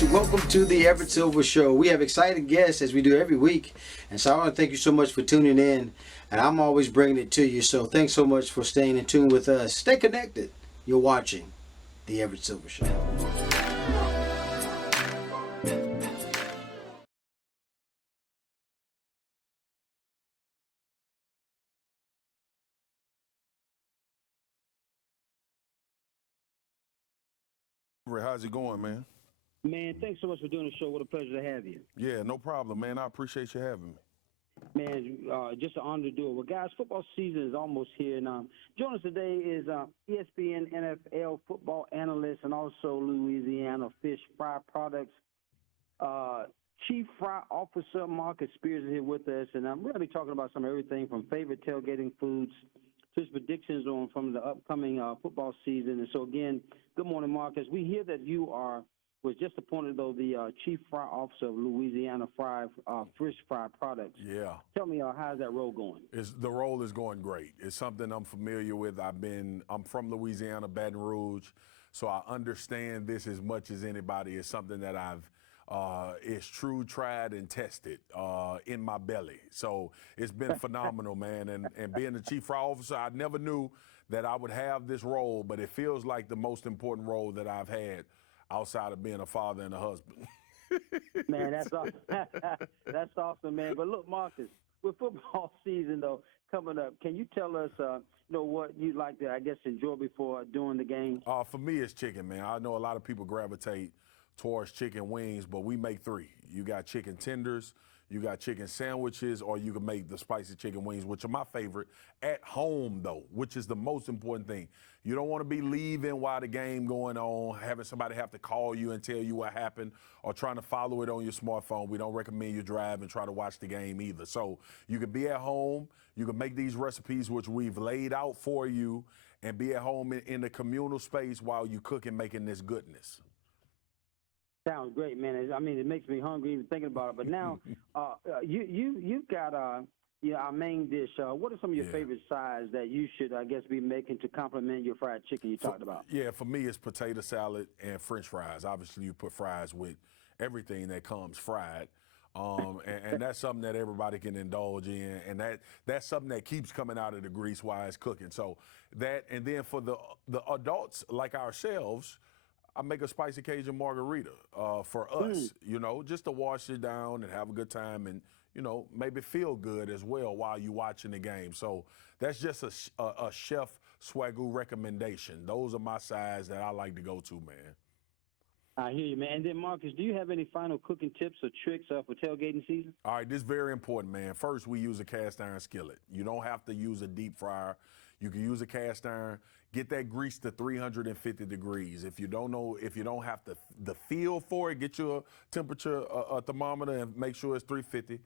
guys, welcome to the Everett Silver Show. We have exciting guests as we do every week, and so I want to thank you so much for tuning in, and I'm always bringing it to you, so thanks so much for staying in tune with us. Stay connected. You're watching the Everett Silver Show. How's it going, man? Man, thanks so much for doing the show. What a pleasure to have you. Yeah, no problem, man. I appreciate you having me. Man, just an honor to do it. Well, guys, football season is almost here. And joining us today is ESPN NFL football analyst and also Louisiana Fish Fry Products Chief Fry Officer Marcus Spears is here with us. And we're going to be talking about everything from favorite tailgating foods to his predictions on from the upcoming football season. And so, again, good morning, Marcus. We hear that you was just appointed, though, the Chief Fry Officer of Louisiana Fish Fry Products. Yeah. Tell me, how's that role going? The role is going great. It's something I'm familiar with. I'm from Louisiana, Baton Rouge, so I understand this as much as anybody. It's something that it's true, tried, and tested in my belly. So it's been phenomenal, man. And being the Chief Fry Officer, I never knew that I would have this role, but it feels like the most important role that I've had outside of being a father and a husband. Man, that's awesome. That's awesome, man. But look, Marcus, with football season, though, coming up, can you tell us, what you'd like to, I guess, enjoy before doing the game? For me, it's chicken, man. I know a lot of people gravitate towards chicken wings, but we make three. You got chicken tenders, you got chicken sandwiches, or you can make the spicy chicken wings, which are my favorite, at home, though, which is the most important thing. You don't want to be leaving while the game going on, having somebody have to call you and tell you what happened, or trying to follow it on your smartphone. We don't recommend you drive and try to watch the game either. So you can be at home, you can make these recipes, which we've laid out for you, and be at home in the communal space while you cook and making this goodness. Sounds great, man. I mean, it makes me hungry even thinking about it. But now, you've got our main dish. What are some of your favorite sides that you should, I guess, be making to complement your fried chicken you talked about? Yeah, for me, it's potato salad and French fries. Obviously, you put fries with everything that comes fried. And that's something that everybody can indulge in, and that's something that keeps coming out of the grease while it's cooking. So that, and then for the adults like ourselves, I make a spicy Cajun margarita for us, just to wash it down and have a good time and, maybe feel good as well while you're watching the game. So that's just a Chef Swagoo recommendation. Those are my sides that I like to go to, man. I hear you, man. And then, Marcus, do you have any final cooking tips or tricks for tailgating season? All right, this is very important, man. First, we use a cast iron skillet. You don't have to use a deep fryer. You can use a cast iron. Get that grease to 350 degrees. If you don't have the feel for it, get your temperature a thermometer and make sure it's 350.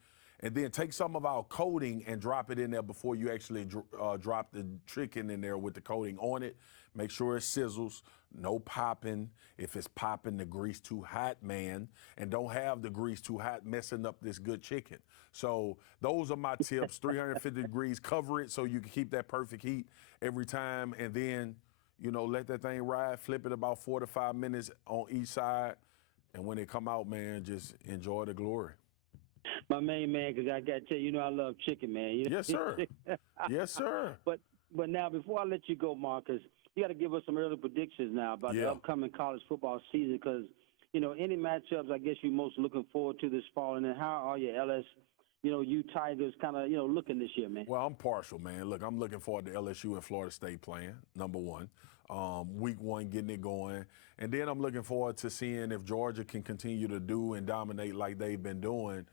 And then take some of our coating and drop it in there before you actually drop the chicken in there with the coating on it. Make sure it sizzles, no popping. If it's popping, the grease too hot, man. And don't have the grease too hot messing up this good chicken. So those are my tips. 350 degrees, cover it so you can keep that perfect heat every time. And then, let that thing ride, flip it about 4 to 5 minutes on each side. And when it come out, man, just enjoy the glory. My main man, because I got to tell you, I love chicken, man. Yes, sir. Yes, sir. But now, before I let you go, Marcus, you got to give us some early predictions now about the upcoming college football season because, any matchups I guess you're most looking forward to this fall, and then how are your you Tigers kind of, looking this year, man? Well, I'm partial, man. Look, I'm looking forward to LSU and Florida State playing, number one. Week 1, getting it going. And then I'm looking forward to seeing if Georgia can continue to do and dominate like they've been doing.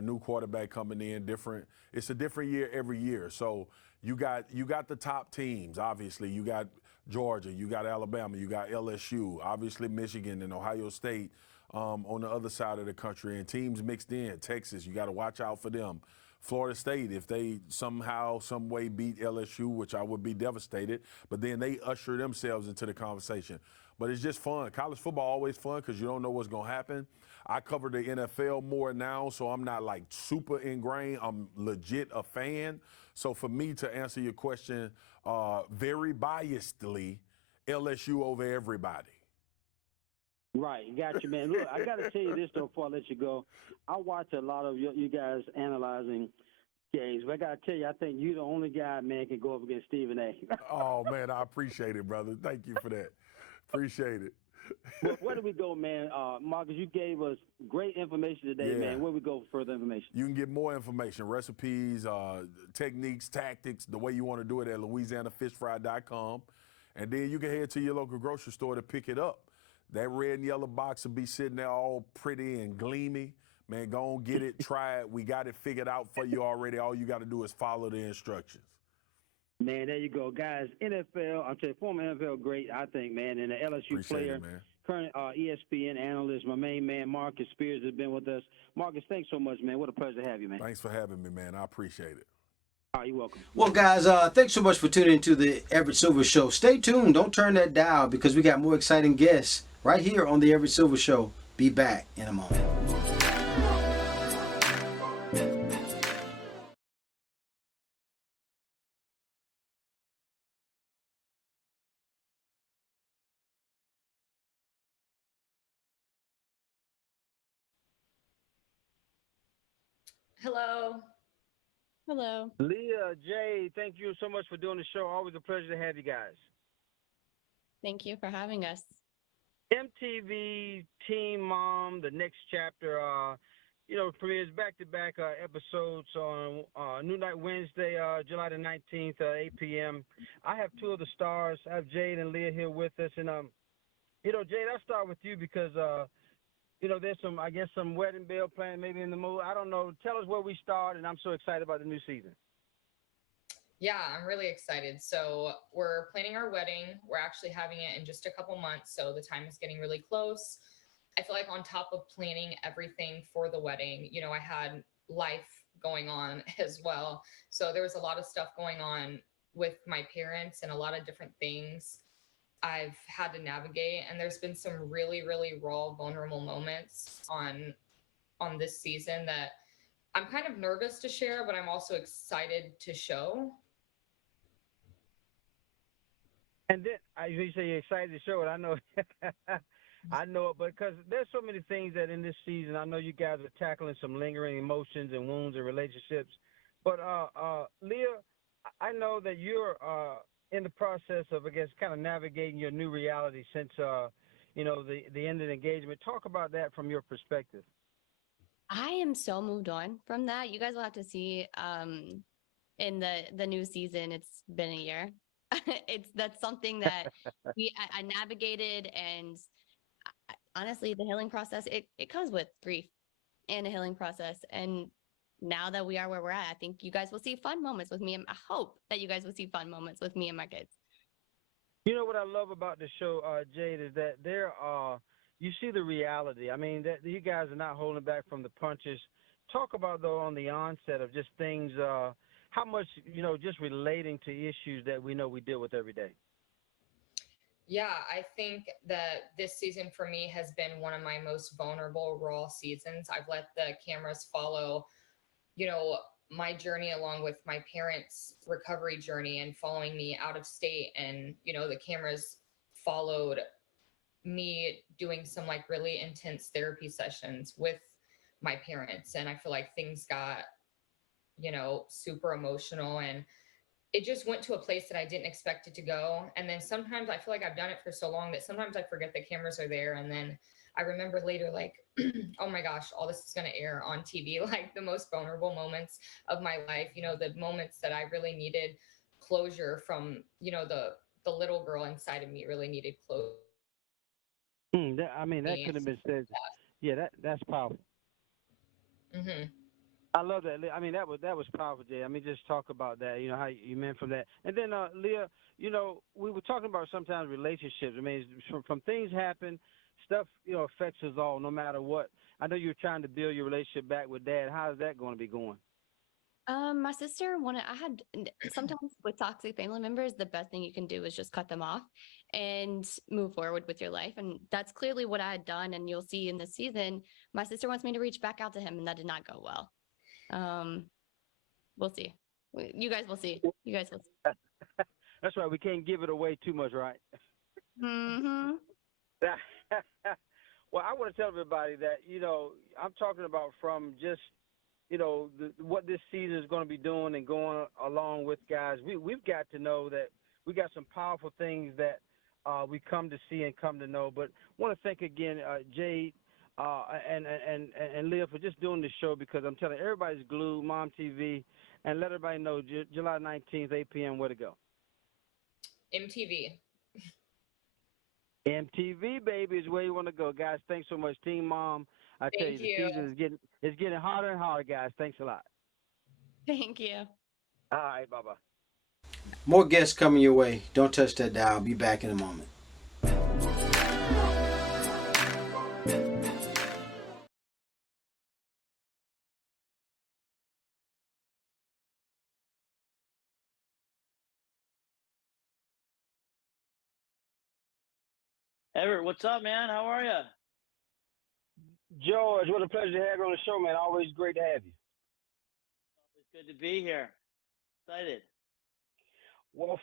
New quarterback coming in, different. It's a different year every year. So you got the top teams. Obviously, you got Georgia, you got Alabama, you got LSU, obviously Michigan and Ohio State on the other side of the country, and teams mixed in. Texas, you got to watch out for them. Florida State, if they somehow, some way beat LSU, which I would be devastated, but then they usher themselves into the conversation. But it's just fun. College football always fun because you don't know what's going to happen. I cover the NFL more now, so I'm not like super ingrained. I'm legit a fan. So for me to answer your question very biasedly, LSU over everybody. Right, got you, man. Look, I got to tell you this though before I let you go. I watch a lot of you guys analyzing games, but I got to tell you, I think you're the only guy, man, can go up against Stephen A. Oh man, I appreciate it, brother. Thank you for that. Appreciate it. Well, where do we go, man? Marcus, you gave us great information today, Yeah. man. Where we go for further information? You can get more information, recipes, techniques, tactics, the way you want to do it at LouisianaFishFry.com. And then you can head to your local grocery store to pick it up. That red and yellow box will be sitting there all pretty and gleamy. Man, go on, get it, try it. We got it figured out for you already. All you got to do is follow the instructions. Man, there you go, guys. NFL, I'm telling you, former NFL great, I think, man, and the LSU Appreciate player, it, man. current ESPN analyst, my main man, Marcus Spears, has been with us. Marcus, thanks so much, man. What a pleasure to have you, man. Thanks for having me, man. I appreciate it. All right, you're welcome. Well, guys, thanks so much for tuning into the Everett Silver Show. Stay tuned. Don't turn that dial because we got more exciting guests right here on the Everett Silver Show. Be back in a moment. Hello. Hello. Leah, Jade, thank you so much for doing the show. Always a pleasure to have you guys. Thank you for having us. MTV Teen Mom, the next chapter, premieres back-to-back episodes on New Night Wednesday, July the 19th, 8 p.m. I have two of the stars. I have Jade and Leah here with us. And, Jade, I'll start with you because, there's some wedding bell playing maybe in the movie. I don't know. Tell us where we start, and I'm so excited about the new season. Yeah, I'm really excited. So we're planning our wedding. We're actually having it in just a couple months. So the time is getting really close. I feel like on top of planning everything for the wedding, I had life going on as well. So there was a lot of stuff going on with my parents and a lot of different things I've had to navigate. And there's been some really, really raw, vulnerable moments on this season that I'm kind of nervous to share, but I'm also excited to show. And then you say you're excited to show it. I know, I know it, because there's so many things that in this season, I know you guys are tackling some lingering emotions and wounds and relationships. But Leah, I know that you're in the process of, I guess, kind of navigating your new reality since the end of the engagement. Talk about that from your perspective. I am so moved on from that. You guys will have to see in the new season. It's been a year. That's something that I navigated, and honestly, the healing process it comes with grief and a healing process. And now that we are where we're at, I think you guys will see fun moments with me, and I hope that you guys will see fun moments with me and my kids. You know what I love about the show, Jade, is that you see the reality. I mean, that you guys are not holding back from the punches. Talk about, though, on the onset of just things, how much, just relating to issues that we know we deal with every day. Yeah, I think that this season for me has been one of my most vulnerable, raw seasons. I've let the cameras follow, my journey along with my parents' recovery journey and following me out of state. And, the cameras followed me doing some really intense therapy sessions with my parents. And I feel like things got, super emotional, and it just went to a place that I didn't expect it to go. And then sometimes I feel like I've done it for so long that sometimes I forget the cameras are there. And then I remember later, oh my gosh, all this is going to air on TV, the most vulnerable moments of my life, the moments that I really needed closure from, the little girl inside of me really needed closure. That could have been said. Yeah, that's powerful. Mm-hmm. I love that. I mean, that was powerful, Jay. I mean, just talk about that. How you meant from that. And then, Leah, we were talking about sometimes relationships. I mean, from things happen, stuff affects us all, no matter what. I know you're trying to build your relationship back with Dad. How is that going to be going? My sister sometimes with toxic family members, the best thing you can do is just cut them off and move forward with your life. And that's clearly what I had done. And you'll see in this season, my sister wants me to reach back out to him, and that did not go well. We'll see. You guys will see. That's right. We can't give it away too much, right? Mm-hmm. Well, I want to tell everybody that, I'm talking about from just, what this season is going to be doing and going along with guys. We've got to know that we got some powerful things that we come to see and come to know. But I want to thank again, Jade and Leah for just doing this show, because I'm telling you, everybody's glued, Mom TV, and let everybody know July 19th, 8 p.m., where to go. MTV. MTV, baby, is where you want to go, guys. Thanks so much, Team Mom. I tell you, the season is getting harder and harder, guys. Thanks a lot. Thank you. All right, bye-bye. More guests coming your way. Don't touch that dial. I'll be back in a moment. Everett, what's up, man? How are you? George, what a pleasure to have you on the show, man. Always great to have you. It's good to be here. Excited. Well,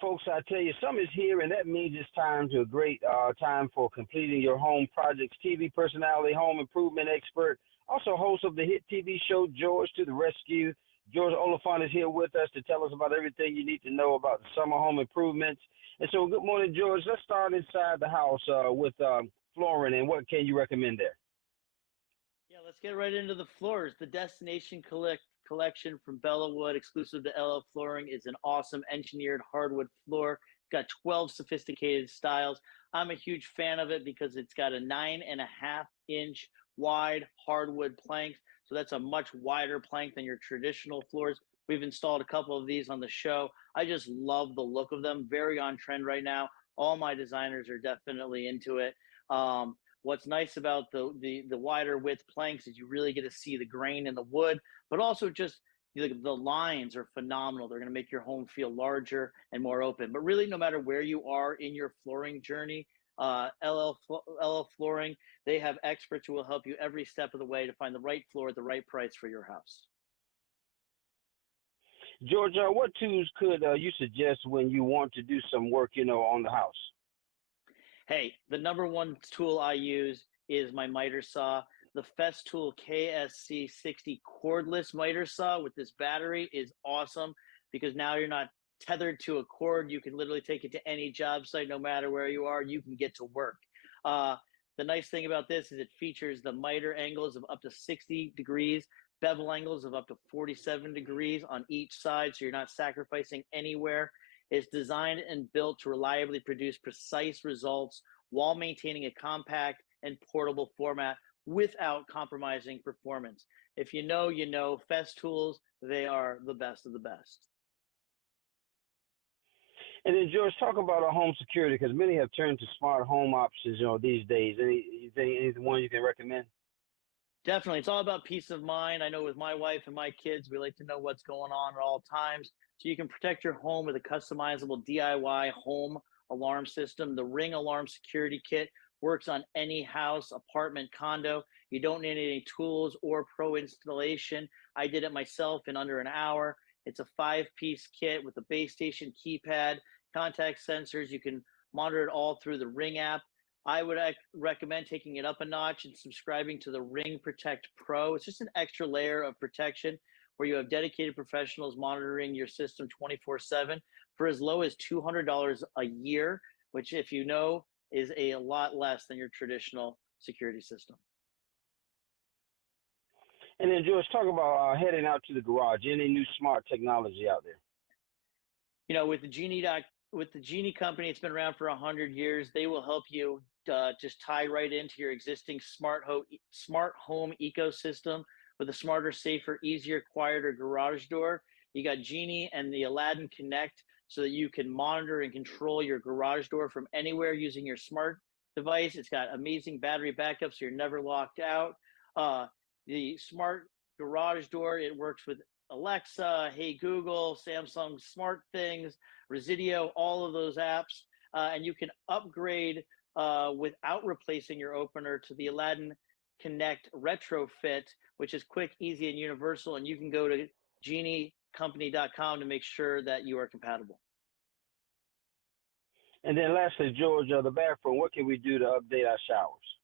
folks, I tell you, summer is here, and that means it's time to a great time for completing your home projects. TV personality, home improvement expert, also host of the hit TV show George to the Rescue. George Oliphant is here with us to tell us about everything you need to know about the summer home improvements. And so, good morning, George. Let's start inside the house with flooring, and what can you recommend there? Yeah, let's get right into the floors. The Destination collection from Bellawood, exclusive to LL Flooring, is an awesome engineered hardwood floor. It's got 12 sophisticated styles. I'm a huge fan of it because it's got a 9.5-inch wide hardwood planks. So that's a much wider plank than your traditional floors. We've installed a couple of these on the show. I just love the look of them. Very on trend right now. All my designers are definitely into it. What's nice about the wider width planks is you really get to see the grain in the wood, but also just the lines are phenomenal. They're going to make your home feel larger and more open. But really, no matter where you are in your flooring journey, LL Flooring, they have experts who will help you every step of the way to find the right floor at the right price for your house. George, what tools could you suggest when you want to do some work, on the house? Hey, the number one tool I use is my miter saw. The Festool KSC60 cordless miter saw with this battery is awesome because now you're not tethered to a cord. You can literally take it to any job site, no matter where you are. You can get to work. The nice thing about this is it features the miter angles of up to 60 degrees, bevel angles of up to 47 degrees on each side, so you're not sacrificing anywhere. It's designed and built to reliably produce precise results while maintaining a compact and portable format without compromising performance. If you know, you know. Festools, they are the best of the best. And then, George, talk about our home security, because many have turned to smart home options, these days. Any one you can recommend? Definitely. It's all about peace of mind. I know with my wife and my kids, we like to know what's going on at all times. So you can protect your home with a customizable DIY home alarm system. The Ring Alarm Security Kit works on any house, apartment, condo. You don't need any tools or pro installation. I did it myself in under an hour. It's a 5-piece kit with a base station keypad, contact sensors. You can monitor it all through the Ring app. I would recommend taking it up a notch and subscribing to the Ring Protect Pro. It's just an extra layer of protection where you have dedicated professionals monitoring your system 24/7 for as low as $200 a year, which, if you know, is a lot less than your traditional security system. And then, George, talk about heading out to the garage. Any new smart technology out there? With the Genie company, it's been around for 100 years. They will help you just tie right into your existing smart home ecosystem with a smarter, safer, easier, quieter garage door. You got Genie and the Aladdin Connect so that you can monitor and control your garage door from anywhere using your smart device. It's got amazing battery backup, so you're never locked out. The smart garage door, it works with Alexa, Hey Google, Samsung Smart Things, Residio, all of those apps. And you can upgrade without replacing your opener to the Aladdin Connect Retrofit, which is quick, easy, and universal. And you can go to geniecompany.com to make sure that you are compatible. And then lastly, George, the bathroom, what can we do to update our showers?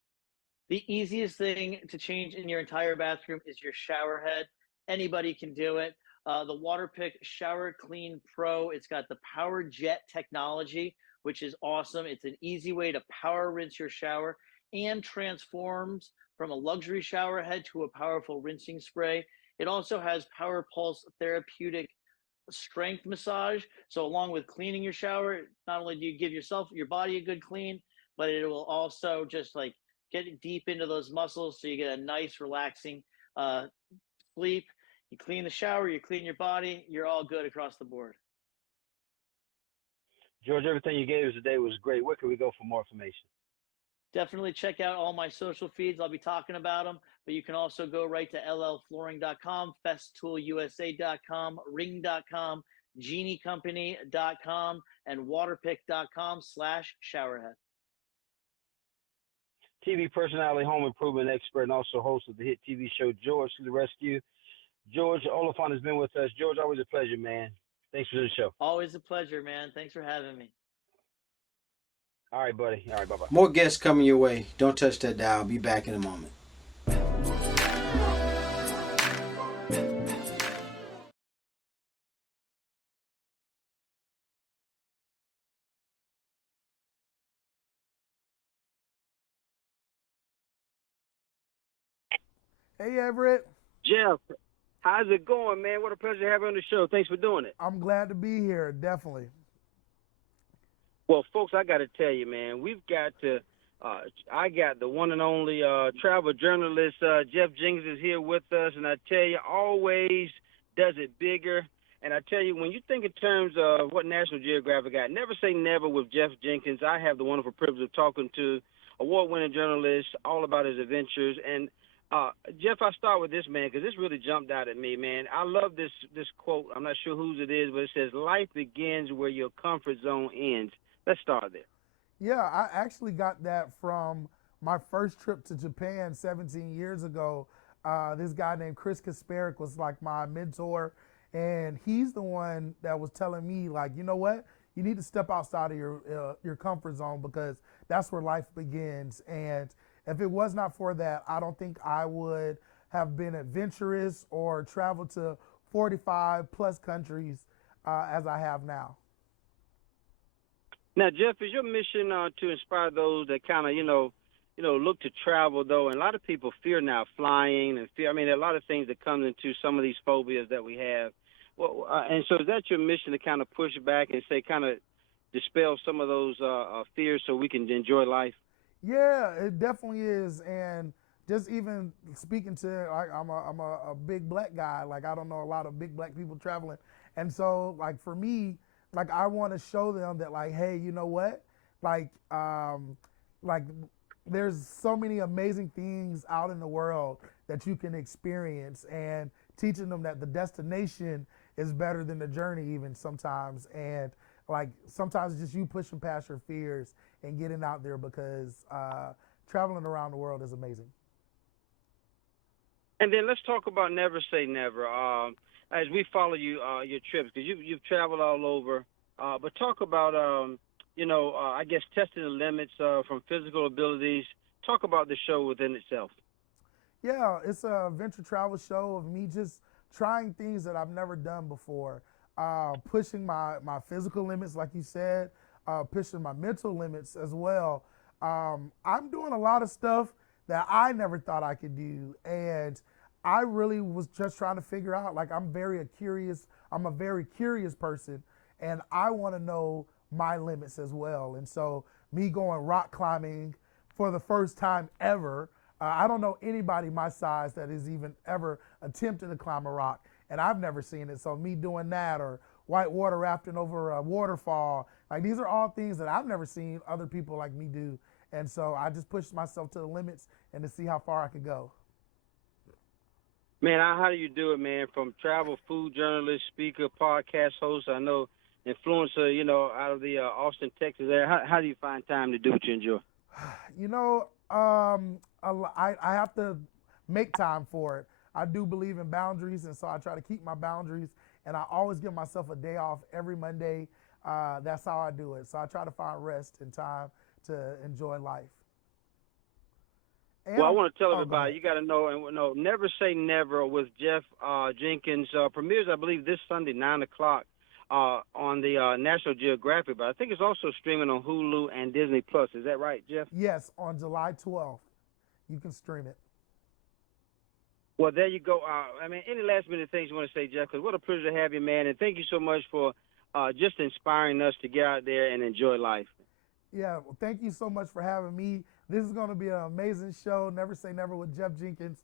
The easiest thing to change in your entire bathroom is your shower head. Anybody can do it. The Waterpik Shower Clean Pro, it's got the Power Jet technology, which is awesome. It's an easy way to power rinse your shower and transforms from a luxury shower head to a powerful rinsing spray. It also has Power Pulse therapeutic strength massage. So along with cleaning your shower, not only do you give yourself your body a good clean, but it will also just like get deep into those muscles so you get a nice relaxing uh, sleep. You clean the shower, you clean your body, you're all good across the board. George, everything you gave us today was great. Where can we go for more information? Definitely check out all my social feeds. I'll be talking about them, but you can also go right to llflooring.com, festoolusa.com, ring.com, geniecompany.com, and waterpick.com/showerhead. TV personality, home improvement expert, and also host of the hit TV show George to the Rescue. George Oliphant has been with us. George, always a pleasure, man. Thanks for the show. Always a pleasure, man. Thanks for having me. All right, buddy. All right, bye-bye. More guests coming your way. Don't touch that dial. Be back in a moment. Hey, Everett. Jeff, how's it going, man? What a pleasure to have you on the show. Thanks for doing it. I'm glad to be here, definitely. Well, folks, I got to tell you, man, we've got to. I got the one and only travel journalist Jeff Jenkins is here with us, and I tell you, always does it bigger. And I tell you, when you think in terms of what National Geographic got, never say never with Jeff Jenkins. I have the wonderful privilege of talking to award-winning journalist all about his adventures. And Jeff, I start with this, man, because this really jumped out at me, man. I love this quote. I'm not sure whose it is, but it says, "Life begins where your comfort zone ends." Let's start there. Yeah, I actually got that from my first trip to Japan 17 years ago. This guy named Chris Kasparik was like my mentor, and he's the one that was telling me, like, you know what? You need to step outside of your comfort zone because that's where life begins. And if it was not for that, I don't think I would have been adventurous or traveled to 45 plus countries as I have now. Now, Jeff, is your mission to inspire those that kind of, look to travel, though? And a lot of people fear now flying and fear. I mean, there are a lot of things that come into some of these phobias that we have. Well, and so is that your mission to kind of push back and say, kind of dispel some of those fears so we can enjoy life? Yeah, it definitely is. And just even speaking to, I'm a big black guy. Like, I don't know a lot of big black people traveling. And so, like, for me, like, I want to show them that, like, hey, you know what? Like, there's so many amazing things out in the world that you can experience, and teaching them that the destination is better than the journey even sometimes. And, like, sometimes it's just you pushing past your fears and getting out there because traveling around the world is amazing. And then let's talk about never say never. As we follow you, your trips, because you've traveled all over, but talk about, I guess testing the limits from physical abilities. Talk about the show within itself. Yeah, it's a adventure travel show of me just trying things that I've never done before, pushing my physical limits, like you said, pushing my mental limits as well. I'm doing a lot of stuff that I never thought I could do, and I really was just trying to figure out, like, I'm a very curious person, and I want to know my limits as well. And so me going rock climbing for the first time ever, I don't know anybody my size that has even ever attempted to climb a rock, and I've never seen it. So me doing that, or whitewater rafting over a waterfall, like, these are all things that I've never seen other people like me do. And so I just pushed myself to the limits and to see how far I could go. Man, how do you do it, man? From travel, food journalist, speaker, podcast host, I know influencer, out of the Austin, Texas area. How do you find time to do what you enjoy? I have to make time for it. I do believe in boundaries, and so I try to keep my boundaries, and I always give myself a day off every Monday. That's how I do it. So I try to find rest and time to enjoy life. And Well, I want to tell oh, go everybody, ahead. you got to know, and no, Never Say Never with Jeff Jenkins premieres, I believe, this Sunday, 9 o'clock on the National Geographic. But I think it's also streaming on Hulu and Disney Plus. Is that right, Jeff? Yes, on July 12th, you can stream it. Well, there you go. I mean, any last minute things you want to say, Jeff? Because what a pleasure to have you, man. And thank you so much for just inspiring us to get out there and enjoy life. Yeah, well, thank you so much for having me. This is going to be an amazing show. Never Say Never with Jeff Jenkins.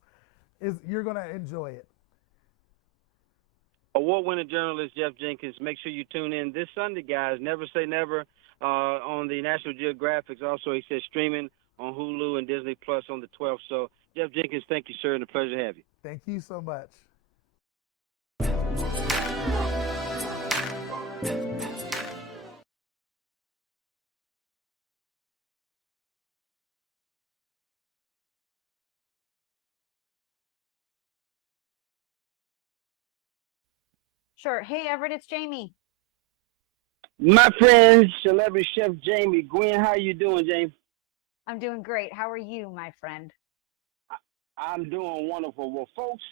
You're going to enjoy it. Award-winning journalist Jeff Jenkins. Make sure you tune in this Sunday, guys. Never Say Never on the National Geographic. Also, he says streaming on Hulu and Disney Plus on the 12th. So, Jeff Jenkins, thank you, sir, and a pleasure to have you. Thank you so much. Sure. Hey, Everett, it's Jamie. My friend, celebrity chef Jamie Gwen, how you doing, Jamie? I'm doing great. How are you, my friend? I'm doing wonderful. Well, folks,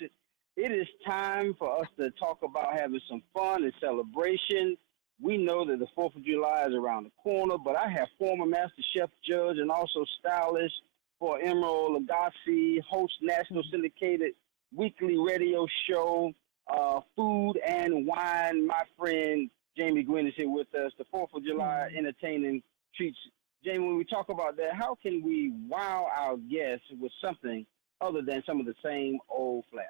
it is time for us to talk about having some fun and celebration. We know that the 4th of July is around the corner, but I have former Master Chef Judge and also stylist for Emerald Lagasse, host national syndicated weekly radio show, Food and Wine. My friend Jamie Gwynn is here with us. The 4th of July entertaining treats. Jamie, when we talk about that, how can we wow our guests with something other than some of the same old flair?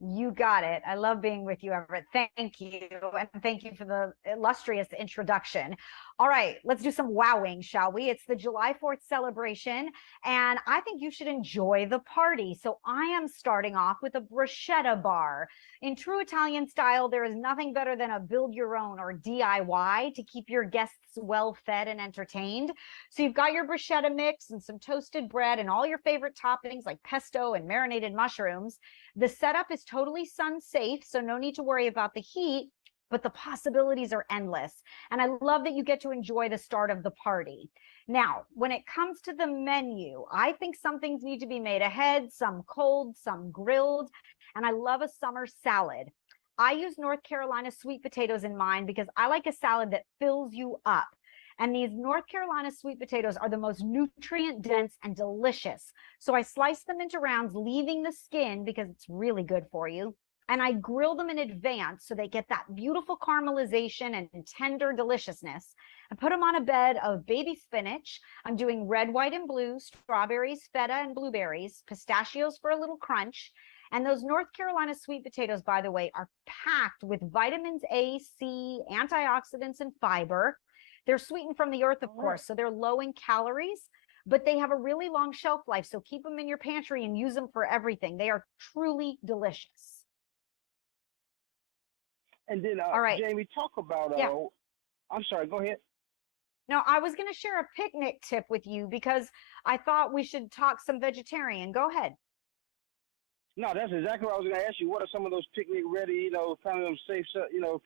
You got it. I love being with you, Everett. Thank you. And thank you for the illustrious introduction. All right, let's do some wowing, shall we? It's the July 4th celebration, and I think you should enjoy the party. So I am starting off with a bruschetta bar. In true Italian style, there is nothing better than a build your own or DIY to keep your guests well fed and entertained. So you've got your bruschetta mix and some toasted bread and all your favorite toppings like pesto and marinated mushrooms. The setup is totally sun safe, so no need to worry about the heat, but the possibilities are endless. And I love that you get to enjoy the start of the party. Now, when it comes to the menu, I think some things need to be made ahead, some cold, some grilled, and I love a summer salad. I use North Carolina sweet potatoes in mine because I like a salad that fills you up. And these North Carolina sweet potatoes are the most nutrient dense and delicious. So I slice them into rounds, leaving the skin because it's really good for you. And I grill them in advance so they get that beautiful caramelization and tender deliciousness. I put them on a bed of baby spinach. I'm doing red, white, and blue, strawberries, feta, and blueberries, pistachios for a little crunch. And those North Carolina sweet potatoes, by the way, are packed with vitamins A, C, antioxidants, and fiber. They're sweetened from the earth, of course, so they're low in calories, but they have a really long shelf life. So keep them in your pantry and use them for everything. They are truly delicious. And then, all right, Jamie, talk about, I'm sorry, go ahead. No, I was going to share a picnic tip with you because I thought we should talk some vegetarian. Go ahead. No, that's exactly what I was going to ask you. What are some of those picnic ready, kind of safe,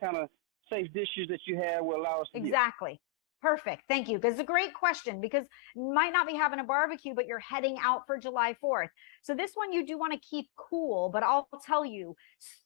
kind of safe dishes that you have will allow us to Exactly. Perfect. Thank you. Because it's a great question because you might not be having a barbecue, but you're heading out for July 4th. So this one you do want to keep cool, but I'll tell you,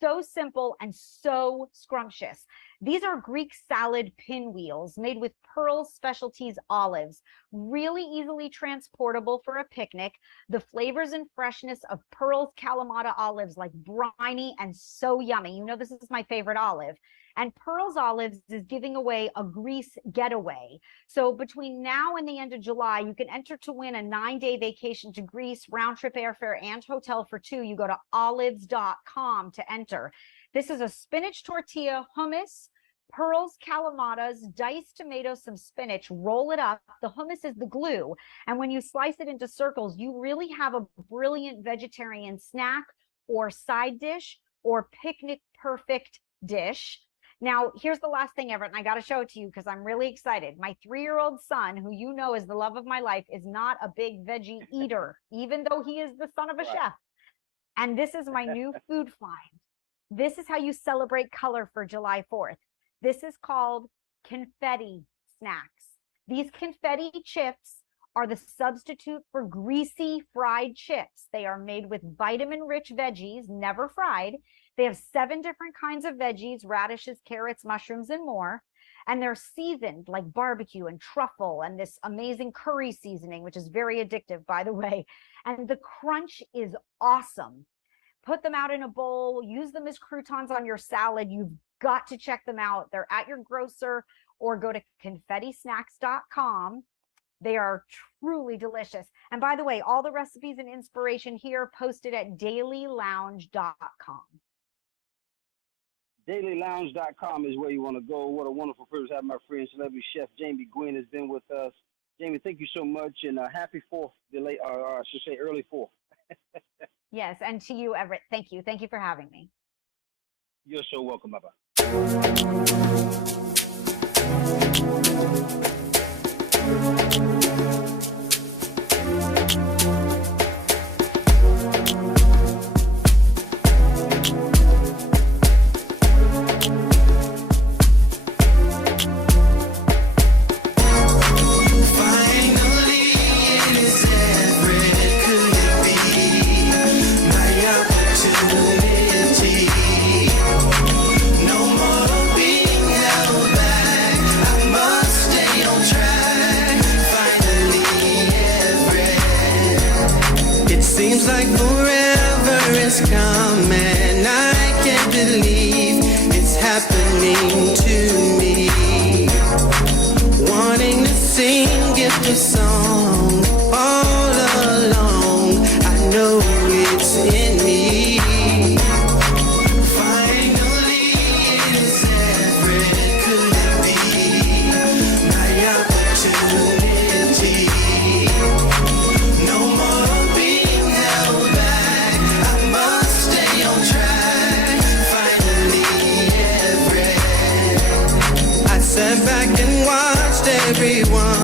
so simple and so scrumptious. These are Greek salad pinwheels made with Pearl's Specialties olives, really easily transportable for a picnic. The flavors and freshness of Pearl's Kalamata olives, like briny and so yummy. You know, this is my favorite olive. And Pearl's Olives is giving away a Greece getaway. So between now and the end of July, you can enter to win a 9-day vacation to Greece, round trip airfare and hotel for 2. You go to olives.com to enter. This is a spinach tortilla, hummus, Pearl's Kalamatas, diced tomatoes, some spinach, roll it up. The hummus is the glue. And when you slice it into circles, you really have a brilliant vegetarian snack or side dish or picnic perfect dish. Now, here's the last thing, Everett, and I got to show it to you because I'm really excited. My 3-year-old son, who you know is the love of my life, is not a big veggie eater, even though he is the son of a chef. And this is my new food find. This is how you celebrate color for July 4th. This is called confetti snacks. These confetti chips are the substitute for greasy fried chips. They are made with vitamin-rich veggies, never fried. They have 7 different kinds of veggies, radishes, carrots, mushrooms, and more. And they're seasoned like barbecue and truffle and this amazing curry seasoning, which is very addictive, by the way. And the crunch is awesome. Put them out in a bowl, use them as croutons on your salad. You've got to check them out. They're at your grocer, or go to confettisnacks.com. They are truly delicious. And by the way, all the recipes and inspiration here posted at dailylounge.com. Dailylounge.com is where you want to go. What a wonderful privilege to have my friend, celebrity chef Jamie Gwynn has been with us. Jamie, thank you so much, and happy 4th, or I should say early 4th. Yes, and to you, Everett, thank you. Thank you for having me. You're so welcome. Bye-bye. Seems like forever is coming. I can't believe it's happening to